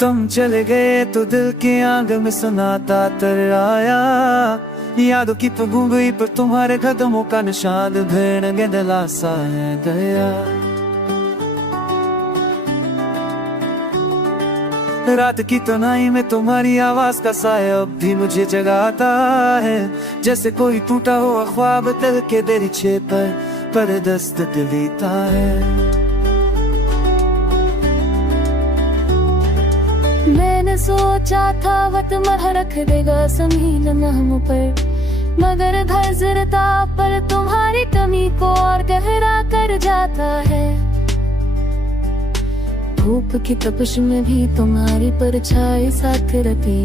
तुम चले गए तो दिल की आग में सुनाता तर आया, यादों की तो गई पर तुम्हारे कदमों का निशान भेड़ के दिलासा है गया। रात की तन्हाई में तुम्हारी आवाज का साया अब भी मुझे जगाता है, जैसे कोई टूटा हुआ ख्वाब दिल के दरीचे पर दस्तक देता है। मैंने सोचा था वक्त मह रख देगा ज़मीन हम पर, मगर घर ज़रता पर तुम्हारी कमी को और गहरा कर जाता है। धूप की तपिश में भी तुम्हारी परछाई साथ रहती,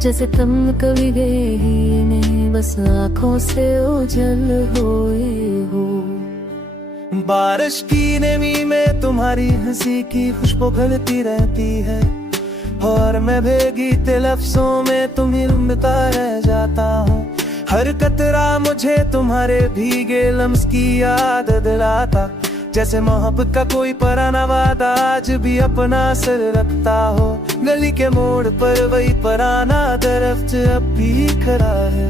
जैसे तुम कभी गए ही नहीं, बस आँखों से ओझल होए हो। बारिश की नमी में तुम्हारी हंसी की खुशबू घुलती रहती है, और मैं भीगते लफ्जों में तुम्हें ढूंढता रह जाता हूँ। हर कतरा मुझे तुम्हारे भीगे लम्स की याद दिलाता, जैसे मोहब्बत का कोई पुराना वादा आज भी अपना असर रखता हो। गली के मोड़ पर वही पुराना दरख्त अब भी खड़ा है,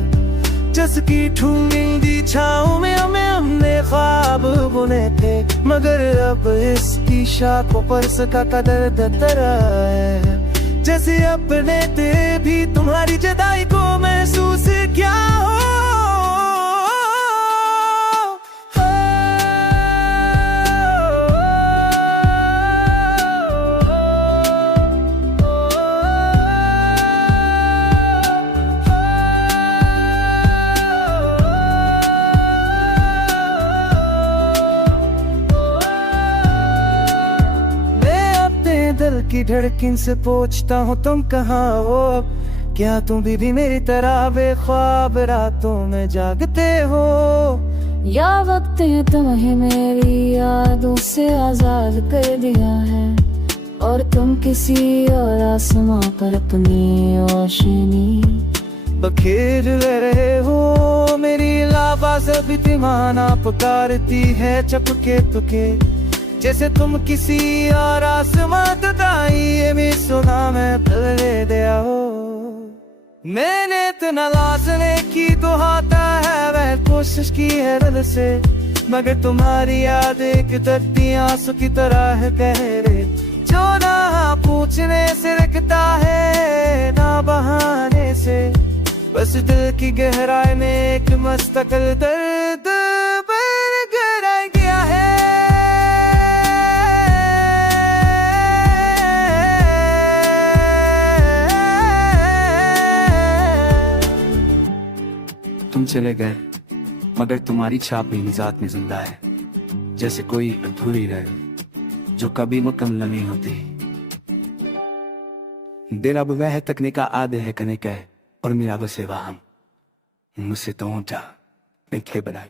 जिसकी ठूंगी छाँव में हमने ख्वाब बुने थे, मगर अब इसकी शाखों पर सका का दर्द तरा है। जैसे अपने थे भी तुम्हारी जुदाई को महसूस क्या हो। दिल की धड़कन से पूछता हूँ तुम कहाँ हो, क्या तुम भी मेरी तरह बेख्वाब रातों में जागते हो, या वक्त ने तुम्हें मेरी यादों से आजाद कर दिया है, और तुम किसी और आसमां पर अपनी रोशनी बखेर रहे हो। मेरी आवाज़ अभी दीवाना पुकारती है चपके तुके, जैसे तुम किसी और आसमां तताई में सुना मैं भले दिया हो। मैंने इतना लाजने की तो आता है वह कोशिश की है दिल से, मगर तुम्हारी याद एक दर्दी आंसू की तरह है गहरे, जो ना पूछने से रखता है ना बहाने से, बस दिल की गहराई में एक मुस्तकिल दर्द बन गहराई गया है। तुम चले गए मगर तुम्हारी छाप मेरी जात में जिंदा है, जैसे कोई अधूरी रह जो कभी मुकम्मल नहीं होती। दिल अब वह तकने का आदे है कने कह, और मेरा बसे वहाँ मुझसे तो ऊंचा देखे बनाए।